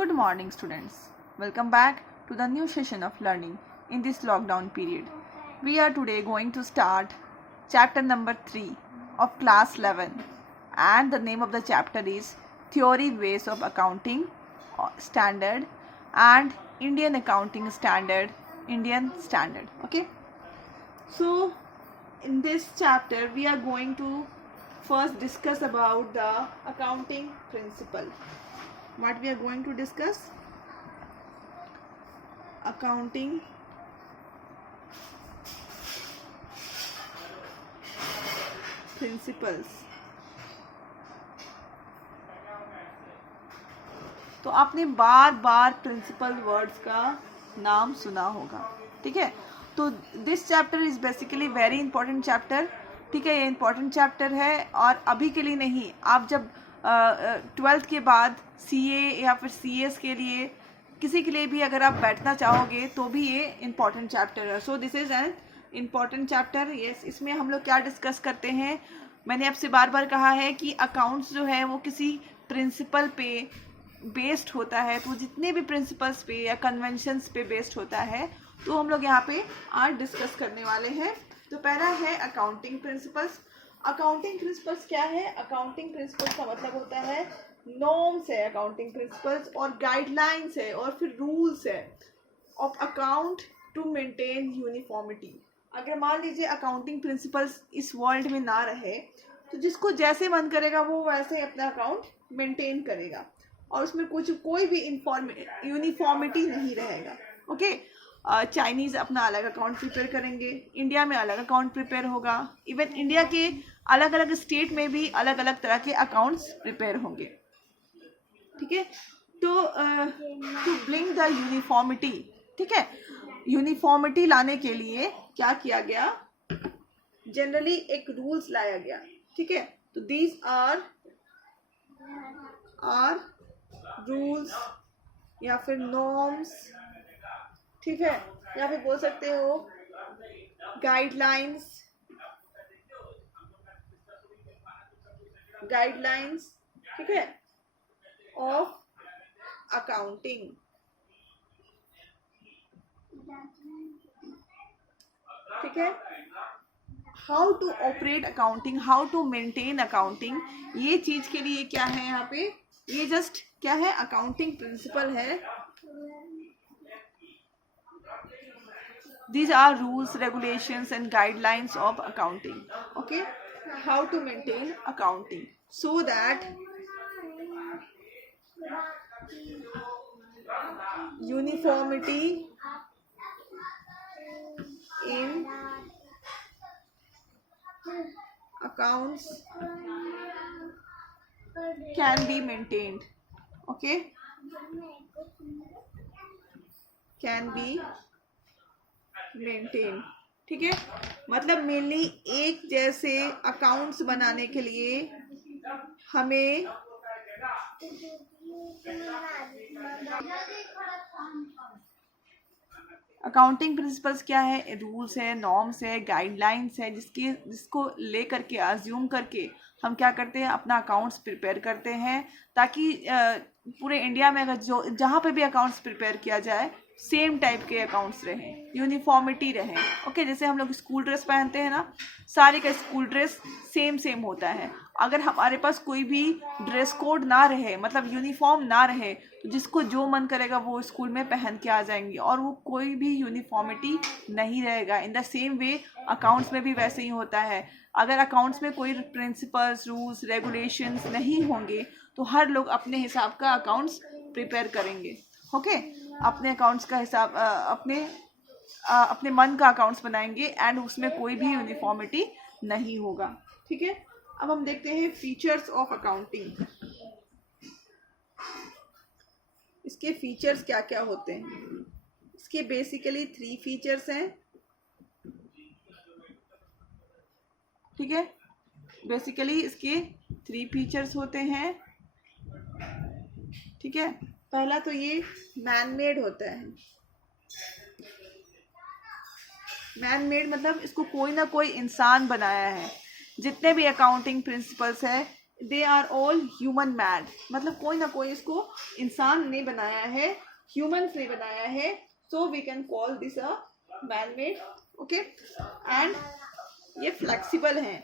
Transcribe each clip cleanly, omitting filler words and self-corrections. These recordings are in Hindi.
Good morning, students. Welcome back to the new session of learning in this lockdown period. We are today going to start chapter number 3 of class 11, and the name of the chapter is Theory Ways of Accounting Standard and Indian Accounting Standard, Indian Standard. Okay. So in this chapter we are going to first discuss about the accounting principle. What we are going to discuss? Accounting principles. तो आपने बार बार प्रिंसिपल वर्ड्स का नाम सुना होगा, ठीक है। तो this chapter is basically very important chapter, ठीक है। ये इंपॉर्टेंट चैप्टर है और अभी के लिए नहीं, आप जब 12th के बाद सीए या फिर सीएस के लिए किसी के लिए भी अगर आप बैठना चाहोगे तो भी ये इम्पॉर्टेंट चैप्टर है। So this is an important chapter. Yes, इसमें हम लोग क्या डिस्कस करते हैं, मैंने आपसे बार बार कहा है कि अकाउंट्स जो है वो किसी प्रिंसिपल पे बेस्ड होता है। तो जितने भी प्रिंसिपल्स पे या कन्वेंशंस पे बेस्ड होता है तो हम लोग यहाँ पे आज डिस्कस करने वाले हैं। तो पहला है अकाउंटिंग प्रिंसिपल्स। अकाउंटिंग प्रिंसिपल्स क्या है? अकाउंटिंग प्रिंसिपल्स का मतलब होता है नॉर्म्स है, अकाउंटिंग प्रिंसिपल्स और गाइडलाइंस है और फिर रूल्स है of account to maintain uniformity. अगर मान लीजिए अकाउंटिंग प्रिंसिपल्स इस वर्ल्ड में ना रहे तो जिसको जैसे मन करेगा वो वैसे अपना अकाउंट मेंटेन करेगा और उसमें कोई भी यूनिफॉर्मिटी नहीं रहेगा। ओके, चाइनीज़ अपना अलग अकाउंट प्रिपेयर करेंगे, इंडिया में अलग अकाउंट प्रिपेयर होगा, इवन इंडिया के अलग अलग स्टेट में भी अलग अलग तरह के अकाउंट्स प्रिपेयर होंगे, ठीक है। तो टू ब्रिंग द यूनिफॉर्मिटी, ठीक है, यूनिफॉर्मिटी लाने के लिए क्या किया गया, जनरली एक रूल्स लाया गया, ठीक है। तो दीज आर रूल्स या फिर नॉर्म्स, ठीक है, या फिर बोल सकते हो गाइडलाइंस, ठीक है, ऑफ अकाउंटिंग, ठीक है। How to operate accounting, how to maintain accounting, ये चीज के लिए क्या है यहाँ पे, ये जस्ट क्या है, अकाउंटिंग प्रिंसिपल है। These are rules, regulations and guidelines of accounting. Okay, how to maintain accounting so that uniformity in accounts can be maintained. Okay, can be maintain, ठीक है। मतलब मेनली एक जैसे अकाउंट्स बनाने के लिए हमें अकाउंटिंग प्रिंसिपल्स क्या है, रूल्स है, नॉर्म्स है, गाइडलाइंस है, जिसको ले करके अज्यूम करके हम क्या करते हैं, अपना अकाउंट्स प्रिपेयर करते हैं, ताकि पूरे इंडिया में अगर जहाँ पे भी अकाउंट्स प्रिपेयर किया जाए सेम टाइप के अकाउंट्स रहें, यूनिफॉर्मिटी रहें। ओके, जैसे हम लोग स्कूल ड्रेस पहनते हैं ना, सारे का स्कूल ड्रेस सेम होता है। अगर हमारे पास कोई भी ड्रेस कोड ना रहे, मतलब यूनिफॉर्म ना रहे, तो जिसको जो मन करेगा वो स्कूल में पहन के आ जाएंगे और वो कोई भी यूनिफॉर्मिटी नहीं रहेगा। In the same way accounts में भी वैसे ही होता है। अगर अकाउंट्स में कोई प्रिंसिपल्स, रूल्स, रेगुलेशंस नहीं होंगे तो हर लोग अपने हिसाब का अकाउंट्स प्रिपेयर करेंगे। ओके, अपने अकाउंट्स का हिसाब अपने मन का अकाउंट्स बनाएंगे एंड उसमें कोई भी यूनिफॉर्मिटी नहीं होगा, ठीक है। अब हम देखते हैं फीचर्स ऑफ अकाउंटिंग। इसके फीचर्स क्या क्या होते हैं? इसके बेसिकली 3 फीचर्स हैं, ठीक है। बेसिकली इसके 3 फीचर्स होते हैं, ठीक है। पहला तो ये मैन मेड होता है। मैन मेड मतलब इसको कोई ना कोई इंसान बनाया है। जितने भी अकाउंटिंग प्रिंसिपल्स है they are all human made, मतलब कोई ना कोई इसको इंसान ने बनाया है, ह्यूमंस ने बनाया है, so we can call this a man made. Okay, and ये फ्लेक्सिबल हैं.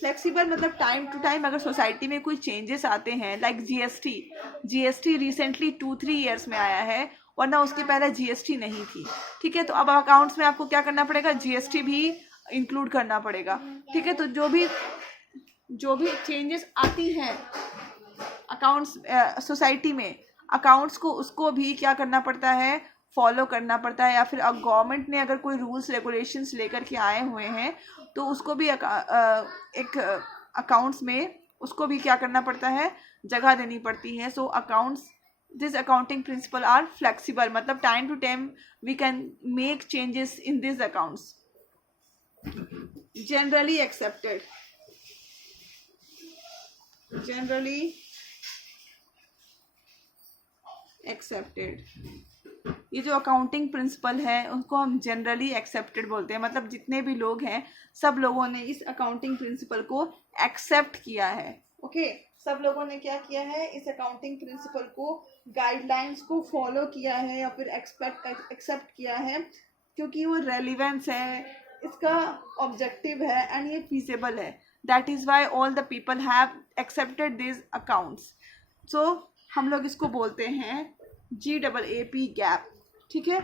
फ्लेक्सिबल मतलब टाइम टू टाइम अगर सोसाइटी में कोई चेंजेस आते हैं, लाइक जीएसटी रिसेंटली 2-3 ईयर्स में आया है, वरना उसके पहले जीएसटी नहीं थी. ठीक है, तो अब अकाउंट्स में आपको क्या करना पड़ेगा, जीएसटी भी इंक्लूड करना पड़ेगा. ठीक है, तो जो भी चेंजेस आती हैं अकाउंट्स सोसाइटी में, अकाउंट्स को उसको भी क्या करना पड़ता है, फॉलो करना पड़ता है. या फिर अब गवर्नमेंट ने अगर कोई रूल्स रेगुलेशंस लेकर के आए हुए हैं तो उसको भी एक अकाउंट्स में उसको भी क्या करना पड़ता है, जगह देनी पड़ती है. So accounts, this accounting principle are flexible, मतलब time to time we can make changes in this accounts. Generally accepted, generally accepted, ये जो अकाउंटिंग प्रिंसिपल है उनको हम जनरली एक्सेप्टेड बोलते हैं. मतलब जितने भी लोग हैं सब लोगों ने इस अकाउंटिंग प्रिंसिपल को एक्सेप्ट किया है. ओके, सब लोगों ने क्या किया है, इस अकाउंटिंग प्रिंसिपल को, गाइडलाइंस को फॉलो किया है या फिर एक्सेप्ट किया है, क्योंकि वो रेलिवेंस है, इसका ऑब्जेक्टिव है एंड ये फीजेबल है. That is why all the people have accepted this accounts. So हम लोग इसको बोलते हैं GAAP गैप. ठीक है,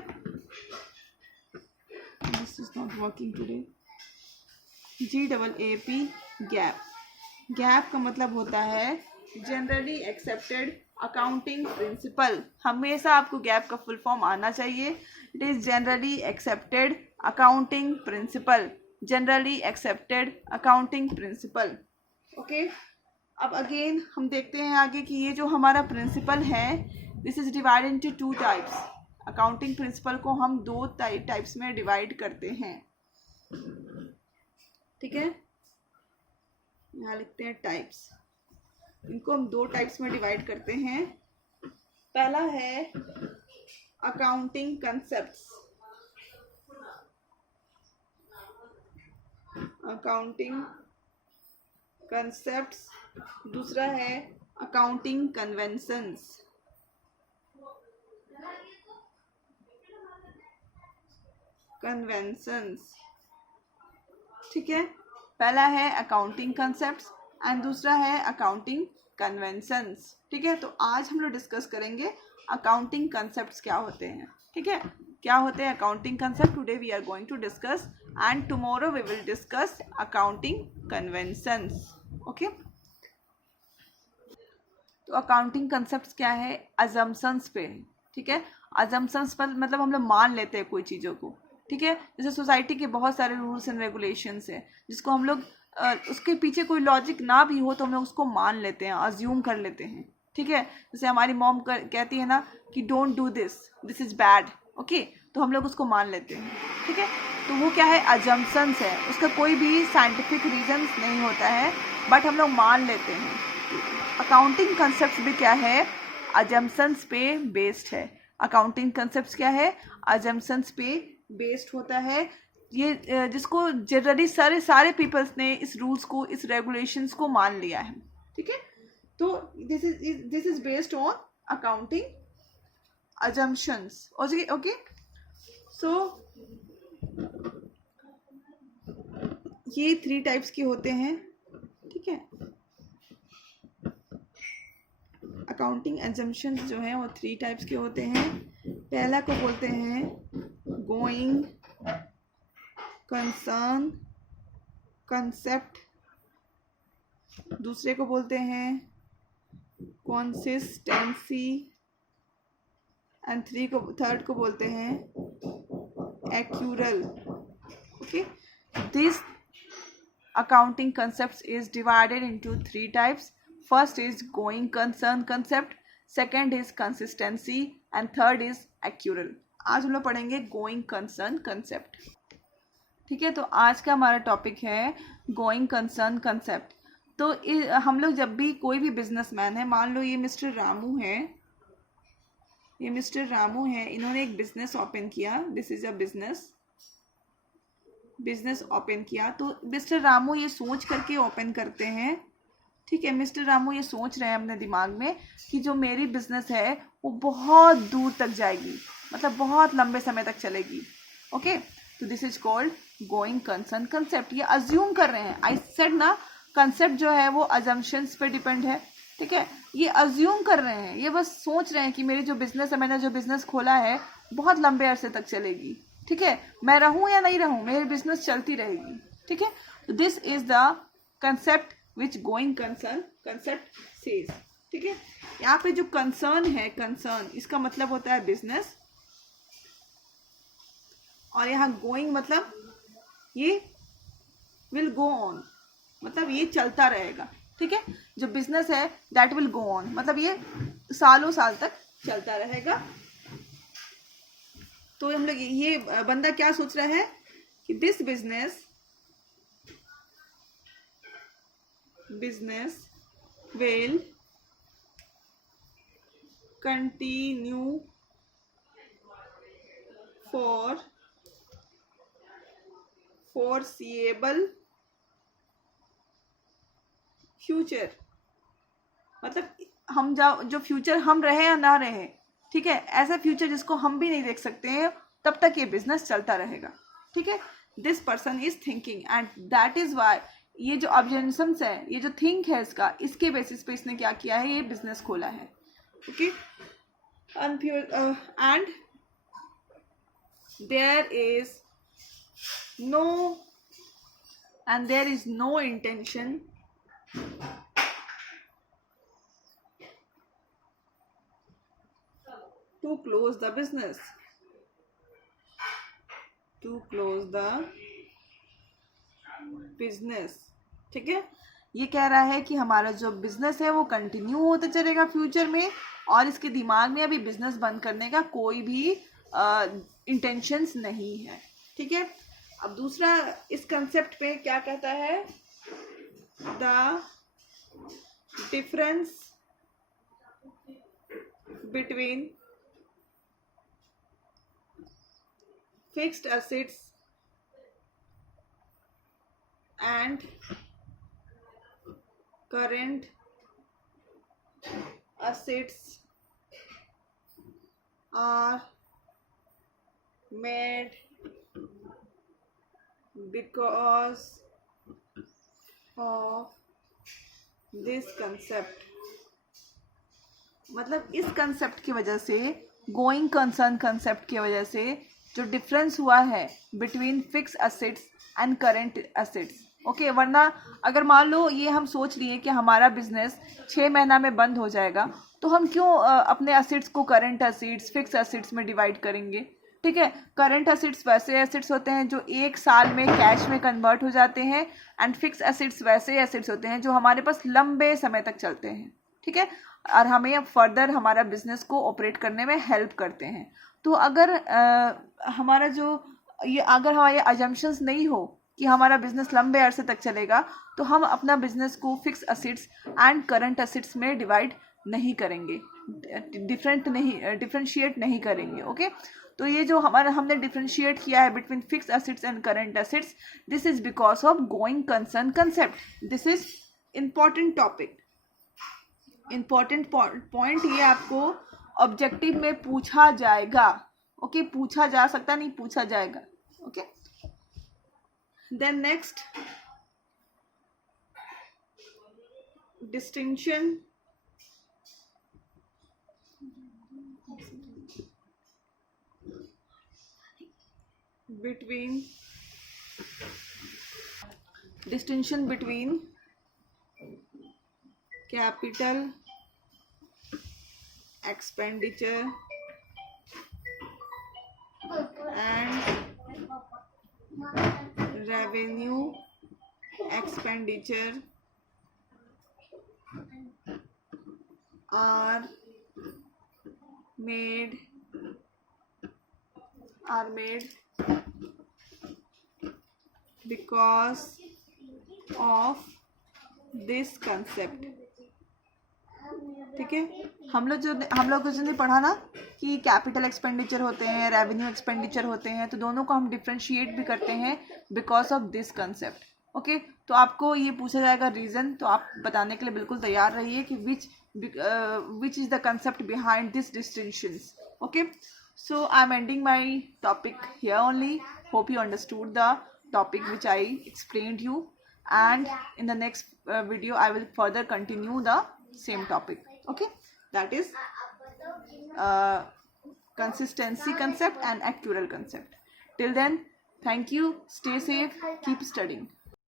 this is not working today. GAAP gap. Gap का मतलब होता है जनरली एक्सेप्टेड अकाउंटिंग प्रिंसिपल. हमेशा आपको गैप का फुल फॉर्म आना चाहिए. It is generally accepted accounting principle, generally accepted accounting principle. Okay, अब अगेन हम देखते हैं आगे कि ये जो हमारा प्रिंसिपल है, this is divided into 2 types. Accounting principle को हम 2 टाइप्स में डिवाइड करते हैं. ठीक है, यहाँ लिखते हैं टाइप्स. इनको हम 2 टाइप्स में डिवाइड करते हैं. पहला है अकाउंटिंग कंसेप्ट्स, अकाउंटिंग कंसेप्ट्स. दूसरा है अकाउंटिंग कन्वेंशंस. कन्वेंशंस. ठीक है, पहला है अकाउंटिंग कंसेप्ट्स एंड दूसरा है अकाउंटिंग कन्वेंशंस. ठीक है, तो आज हम लोग डिस्कस करेंगे अकाउंटिंग कंसेप्ट्स क्या होते हैं. ठीक है, क्या होते हैं accounting concept. Today we are going to discuss and tomorrow we will discuss accounting conventions. Okay, तो अकाउंटिंग कंसेप्ट्स क्या है, अजम्पशंस पे. ठीक है, अजम्पशंस पर मतलब हम लोग मान लेते हैं कोई चीज़ों को. ठीक है, जैसे सोसाइटी के बहुत सारे रूल्स एंड रेगुलेशंस हैं जिसको हम लोग उसके पीछे कोई लॉजिक ना भी हो तो हम लोग उसको मान लेते हैं, अज्यूम कर लेते हैं. ठीक है, जैसे हमारी मॉम कहती है ना कि don't do this, this is bad. Okay, तो हम लोग उसको मान लेते हैं. ठीक है, तो वो क्या है, अजम्पशंस है, उसका कोई भी साइंटिफिक रीजन नहीं होता है, बट हम लोग मान लेते हैं. अकाउंटिंग कंसेप्ट भी क्या है, अजम्पशंस पे बेस्ड है. अकाउंटिंग कंसेप्ट क्या है, अजम्पशंस पे बेस्ड होता है. ये जिसको जनरली सारे पीपल्स ने इस रूल्स को, इस रेगुलेशंस को मान लिया है. ठीक है, तो this is based on accounting assumptions. Okay, so ये 3 टाइप्स के होते हैं. ठीक है, अकाउंटिंग अजम्पशंस जो हैं वो 3 टाइप्स के होते हैं. पहला को बोलते हैं गोइंग कंसर्न कंसेप्ट, दूसरे को बोलते हैं कंसिस्टेंसी एंड थर्ड को बोलते हैं accrual. Okay, this accounting concepts is divided into 3 types. First is going concern concept, second is consistency and third is accrual. आज हम लोग पढ़ेंगे going concern concept. ठीक है, तो आज का हमारा टॉपिक है going concern concept. तो हम लोग जब भी कोई भी बिजनेसमैन है, मान लो ये मिस्टर रामू है, इन्होंने एक बिजनेस ओपन किया. This is a business. Business open किया, तो मिस्टर रामू ये सोच करके ओपन करते हैं, ठीक है। मिस्टर रामू ये सोच रहे हैं अपने दिमाग में कि जो मेरी बिजनेस है वो बहुत दूर तक जाएगी, मतलब बहुत लंबे समय तक चलेगी। ओके, तो this is called going concern concept. ये अज्यूम कर रहे हैं, आई सेड ना, कंसेप्ट जो है वो अजम्पशंस पे डिपेंड है, ठीक है। ये अज्यूम कर रहे हैं, ये बस सोच रहे हैं कि मेरी जो बिजनेस है, मैंने जो बिजनेस खोला है बहुत लंबे अरसे तक चलेगी, ठीक है। मैं रहूं या नहीं रहूं, मेरी बिजनेस चलती रहेगी, ठीक है। This is the concept which going concern concept says, ठीक है। यहाँ पे जो कंसर्न है, कंसर्न इसका मतलब होता है बिजनेस, और यहाँ गोइंग मतलब ये विल गो ऑन, मतलब ये चलता रहेगा, ठीक है। जो बिजनेस है दैट विल गो ऑन, मतलब ये सालों साल तक चलता रहेगा। तो हम लोग ये बंदा क्या सोच रहा है कि this business will continue for foreseeable future, मतलब हम जो फ्यूचर हम रहे या ना रहे, ठीक है, ऐसा फ्यूचर जिसको हम भी नहीं देख सकते हैं, तब तक ये बिजनेस चलता रहेगा, ठीक है। This person is thinking and that is why, ये जो ऑब्जर्वेशंस है, ये जो थिंक है इसका, इसके बेसिस पे इसने क्या किया है, ये बिजनेस खोला है, okay. And there is no intention to close the business, ठीक है। ये कह रहा है कि हमारा जो बिजनेस है वो कंटिन्यू होता चलेगा फ्यूचर में, और इसके दिमाग में अभी बिजनेस बंद करने का कोई भी इंटेंशंस नहीं है, ठीक है। अब दूसरा इस कंसेप्ट पे क्या कहता है, the difference between fixed assets and current assets are made because of this concept, मतलब इस कंसेप्ट की वजह से, गोइंग कंसर्न कंसेप्ट की वजह से जो डिफरेंस हुआ है between fix assets and current assets, okay. वरना अगर मान लो ये हम सोच लिए कि हमारा बिजनेस 6 महीना में बंद हो जाएगा, तो हम क्यों अपने एसेट्स को करेंट एसेट्स, फिक्स एसेट्स में डिवाइड करेंगे, ठीक है। करेंट एसेट्स वैसे एसेट्स होते हैं जो 1 साल में कैश में कन्वर्ट हो जाते हैं, एंड फिक्स एसेट्स वैसे एसेट्स होते हैं जो हमारे पास लंबे समय तक चलते हैं, ठीक है, और हमें फर्दर हमारा बिजनेस को ऑपरेट करने में हेल्प करते हैं। तो अगर हमारा जो अगर हमारे अजम्पशंस नहीं हो कि हमारा बिजनेस लंबे अरसे तक चलेगा, तो हम अपना बिजनेस को fix assets and current assets में डिवाइड नहीं करेंगे, डिफरेंशिएट नहीं करेंगे, ओके। तो ये जो हमने डिफरेंशिएट किया है between fix assets and current assets, this is because of going concern concept. This is important topic, important point, ये आपको ऑब्जेक्टिव में पूछा जाएगा, ओके। पूछा जा सकता नहीं, पूछा जाएगा, okay. Then next, distinction between capital expenditure and revenue expenditure are made because of this concept, ठीक है, हम लोग जो ने पढ़ा ना कि कैपिटल एक्सपेंडिचर होते हैं, रेवेन्यू एक्सपेंडिचर होते हैं, तो दोनों को हम डिफ्रेंशिएट भी करते हैं because of this concept. Okay, तो आपको ये पूछा जाएगा रीज़न, तो आप बताने के लिए बिल्कुल तैयार रहिए कि which is the concept behind this distinctions. Okay, so I'm ending my topic here only. Hope you understood the topic which I explained you, and in the next video I will further continue the same topic. Okay, that is consistency concept and actuarial concept. Till then, thank you, stay safe, keep studying.